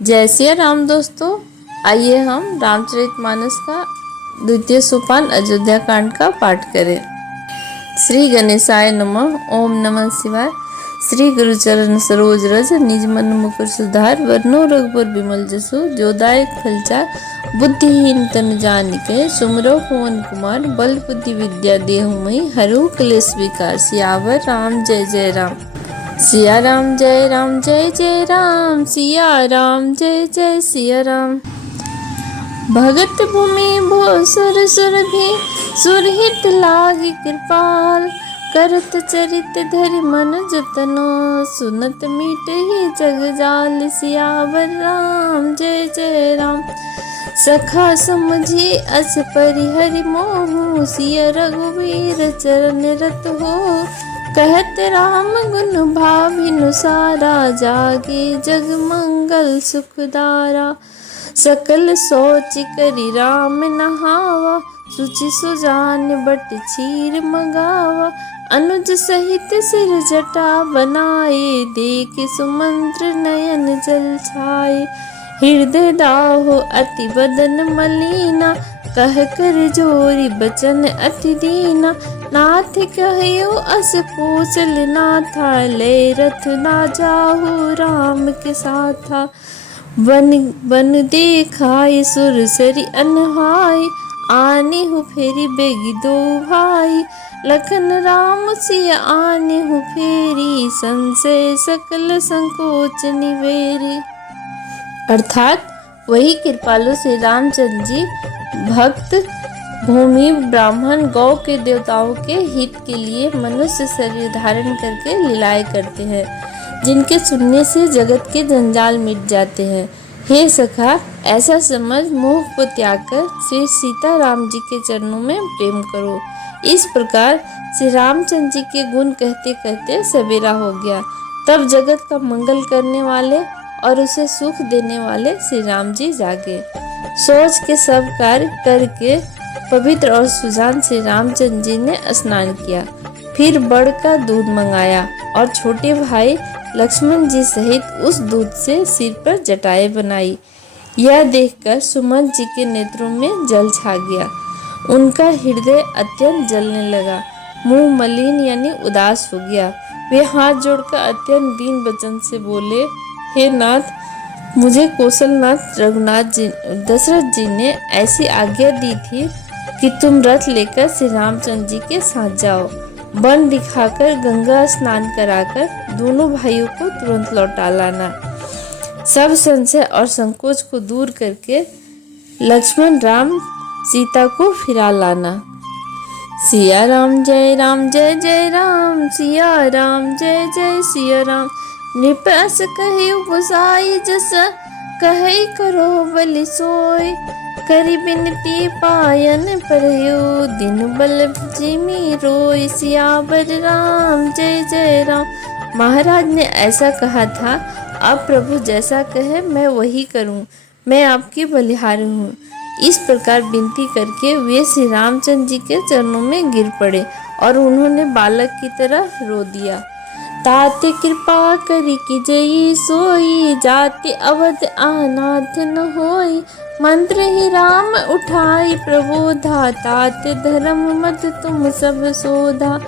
जय सिया राम दोस्तों, आइए हम रामचरितमानस का द्वितीय सोपान अयोध्या कांड का पाठ करें। श्री गणेशाय नमः। ओम नमः शिवाय। श्री गुरुचरण सरोज रज निज मन मुकुर सुधार वरनो रघुबर बिमल जसु जोदायक फलचार बुद्धिहीन तन जानिके सुमरो पवन कुमार बल बुद्धि विद्या देहु मई हरु क्लेश विकार। सियावर राम जय जय राम। सिया राम जय जय राम। सिया राम जय जय सिया राम। भगत भूमि भो सुर सुर भी सुरहित लागी कृपाल करत चरित धरि मन जतनो सुनत मीट ही जग जाल। सियावर राम जय राम। सखा समझी अस परिहरि मोहु सिया रघुवीर चरण रत हो कहत राम गुण भाविनु सारा जागे जग मंगल सुखदारा। सकल सोच करी राम नहावा सुचि सुजान बट चीर मंगावा। अनुज सहित सिर जटा बनाए देख सुमंत्र नयन जल छाए। हृदय दाहो अति बदन मलीना कह कर जोरी बचन अति दीना। नाथ कहियो अस पूसल नाथा ले रथ ना जाहु राम के साथा। बन देखाय सुरसरी अनहाय आने हु फेरी बेगी दो भाई। लखन राम सिया आने हु फेरी संशय सकल संकोच निवेरी। अर्थात वही कृपालु श्री रामचंद्र जी भक्त भूमि ब्राह्मण गौ के देवताओं के हित के लिए मनुष्य शरीर धारण करके लीलाएं करते हैं, जिनके सुनने से जगत के जंजाल मिट जाते हैं। हे सखा, ऐसा समझ मोह को त्याग कर श्री सीता राम जी के चरणों में प्रेम करो। इस प्रकार श्री रामचंद्र जी के गुण कहते कहते सवेरा हो गया। तब जगत का मंगल करने वाले और उसे सुख देने वाले श्री राम जी जागे। सोच के सब कार्य करके पवित्र और सुजान श्री रामचंद्र जी ने स्नान किया। फिर बड़ का दूध मंगाया और छोटे भाई लक्ष्मण जी सहित उस दूध से सिर पर जटाएं बनाई। यह देखकर सुमंत जी के नेत्रों में जल छा गया। उनका हृदय अत्यंत जलने लगा, मुंह मलिन यानी उदास हो गया। वे हाथ जोड़कर अत्यंत दीन वचन से बोले, हे नाथ, मुझे कौशलनाथ रघुनाथ जी दशरथ जी ने ऐसी आज्ञा दी थी कि तुम रथ लेकर श्री रामचंद्र जी के साथ जाओ। वन दिखाकर गंगा स्नान कराकर दोनों भाइयों को तुरंत लौटा लाना। सब संशय और संकोच को दूर करके लक्ष्मण राम सीता को फिरा लाना। सिया राम जय राम। सिया राम जय जय सिया राम। निपस कहि गुसाई जस कहि करो बलि सोय। करी बिनती पायन परयो दिन बल जिमि रोय। सियावर राम जय राम। महाराज ने ऐसा कहा था, अब प्रभु जैसा कहे मैं वही करूं, मैं आपकी बलिहारी हूँ। इस प्रकार विनती करके वे श्री रामचंद्र जी के चरणों में गिर पड़े और उन्होंने बालक की तरह रो दिया। ताते कृपा करी कि जई सोई जाति अवध अनाथ न होई। मंत्र ही राम उठाई प्रबोधा तात धर्म मत तुम सब सोधा।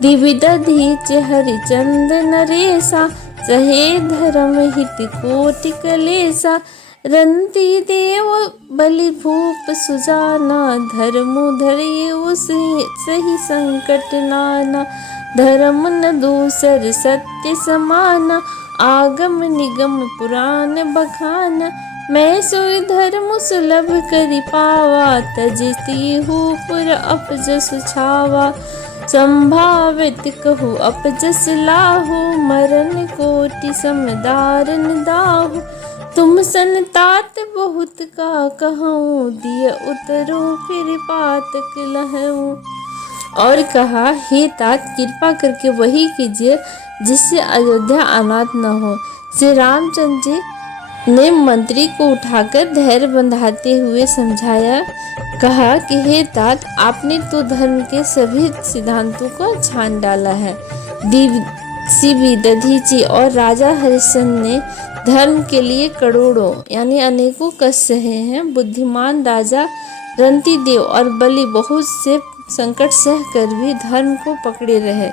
दिविदधीच हरिचंद नरेसा सहे धर्म हित कोटि कलेसा। रंती देव बलि भूप सुजाना धर्मो धरियो सही संकट नाना। धर्म न दूसर सत्य समाना आगम निगम पुराण बखाना। मैं सोई धर्म सुलभ करि पावा तजती हूँ पुर अपजस छावा। संभावित कहू अपजस लाहू मरण कोटि समदारन दाहू। तुम संतात बहुत का कहूँ दिय उतरो फिर पातक लहूँ। और कहा, हे तात, कृपा करके वही कीजिए जिससे अयोध्या अनाथ न हो। श्री रामचंद्र जी ने मंत्री को उठाकर धैर्य बंधाते हुए समझाया। कहा कि हे तात, आपने तो धर्म के सभी सिद्धांतों को छान डाला है। दधीची और राजा हरिश्चंद्र ने धर्म के लिए करोड़ों यानी अनेकों कष्ट सहे हैं। बुद्धिमान राजा रंतिदेव और बलि बहुत से संकट सह कर भी धर्म को पकड़े रहे।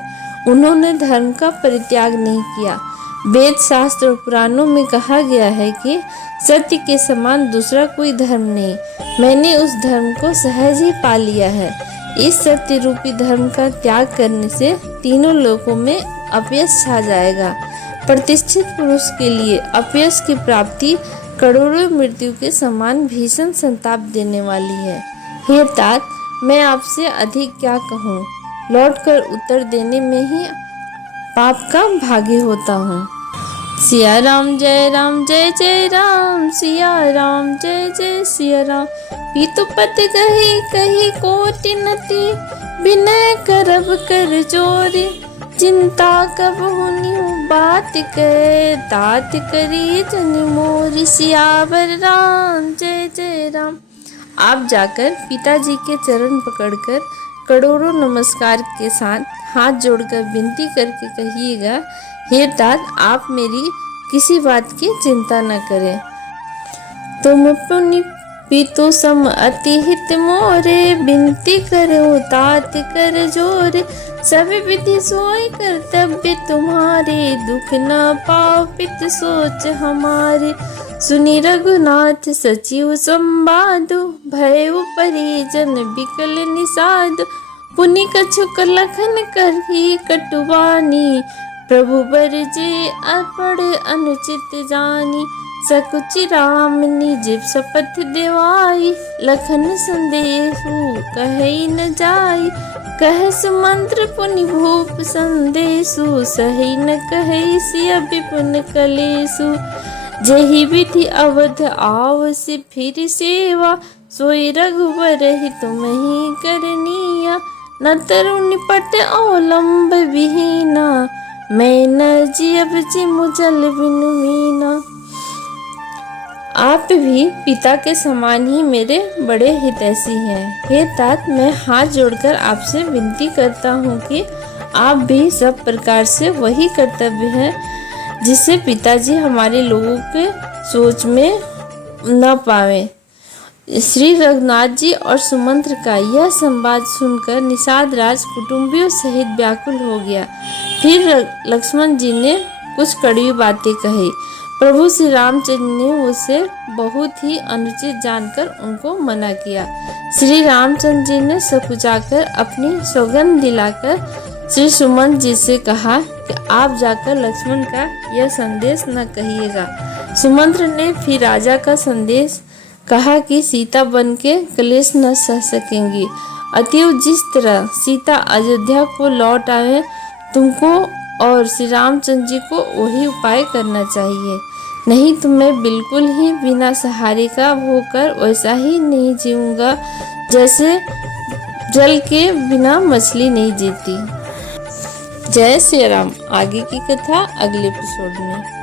उन्होंने धर्म का परित्याग नहीं किया। वेद शास्त्र और पुराणों में कहा गया है कि सत्य के समान दूसरा कोई धर्म नहीं। मैंने उस धर्म को सहज ही पा लिया है। इस सत्य रूपी धर्म का त्याग करने से तीनों लोकों में अपयश छा जाएगा। प्रतिष्ठित पुरुष के लिए अपयश की प्राप्ति करोड़ों मृत्यु के समान भीषण संताप देने वाली है। हे तात, मैं आपसे अधिक क्या कहूँ, लौटकर उत्तर देने में ही पाप का भागी होता हूँ। सिया राम जय जय राम, सिया राम जय जय सिया राम। पीतुपत कही कही कोटि नति, विनय करब कर जोरी। चिंता कब हुनी बात कह, तात करी जन मोरी। सियावर राम जय राम। आप जाकर पिताजी के चरण पकड़कर करोड़ों नमस्कार के साथ हाथ जोड़कर विनती करके कहिएगा, हे तात, आप मेरी किसी बात की चिंता न करें। तुम पुनि पितु सम अति हित मोरे, विनती करो तात कर जोरे। सब विधि सोई कर्तव्य तुम्हारे, दुख न पाओ पित सोच हमारे। सुनी रघुनाथ सचिव संवादु, भयउ परिजन बिकल निषाद। पुनि कछुक लखन करही कटुवानी, प्रभु बरजे अपड़ अनुचित जानी। सकुचि राम निज शपथ देवाई, लखन संदेहु कहई न जाई। कह सुमंत्र पुनि भूप संदेशु, सही न कहई सिय विपुन कलेसु। जही विधि अवध आवसि फिर सेवा, सोई रघुवर ही तुम ही करनिया। न तरु निपट अवलंब विहीना, मैं न जियब जिमु जल बिनु मीना। आप भी पिता के समान ही मेरे बड़े हितैषी हैं। हे तात, मैं हाथ जोड़कर आपसे विनती करता हूँ कि आप भी सब प्रकार से वही कर्तव्य है जिसे पिताजी हमारे लोगों के सोच में न पावे। श्री रघुनाथ जी और सुमंत्र का यह संवाद सुनकर निषाद राज कुटुंबियों सहित व्याकुल हो गया। फिर लक्ष्मण जी ने कुछ कड़वी बातें कही। प्रभु श्री रामचंद्र ने उसे बहुत ही अनुचित जानकर उनको मना किया। श्री रामचंद्र जी ने सकुचाकर अपनी सौगंध दिलाकर श्री सुमंत जी से कहा कि आप जाकर लक्ष्मण का यह संदेश न कहिएगा। सुमंत्र ने फिर राजा का संदेश कहा कि सीता बन के क्लेश न सह सकेंगी, अतएव जिस तरह सीता अयोध्या को लौट आए, तुमको और श्री रामचंद्र जी को वही उपाय करना चाहिए। नहीं तो मैं बिल्कुल ही बिना सहारे का होकर वैसा ही नहीं जीऊंगा जैसे जल के बिना मछली नहीं जीती। जय श्री राम। आगे की कथा अगले एपिसोड में।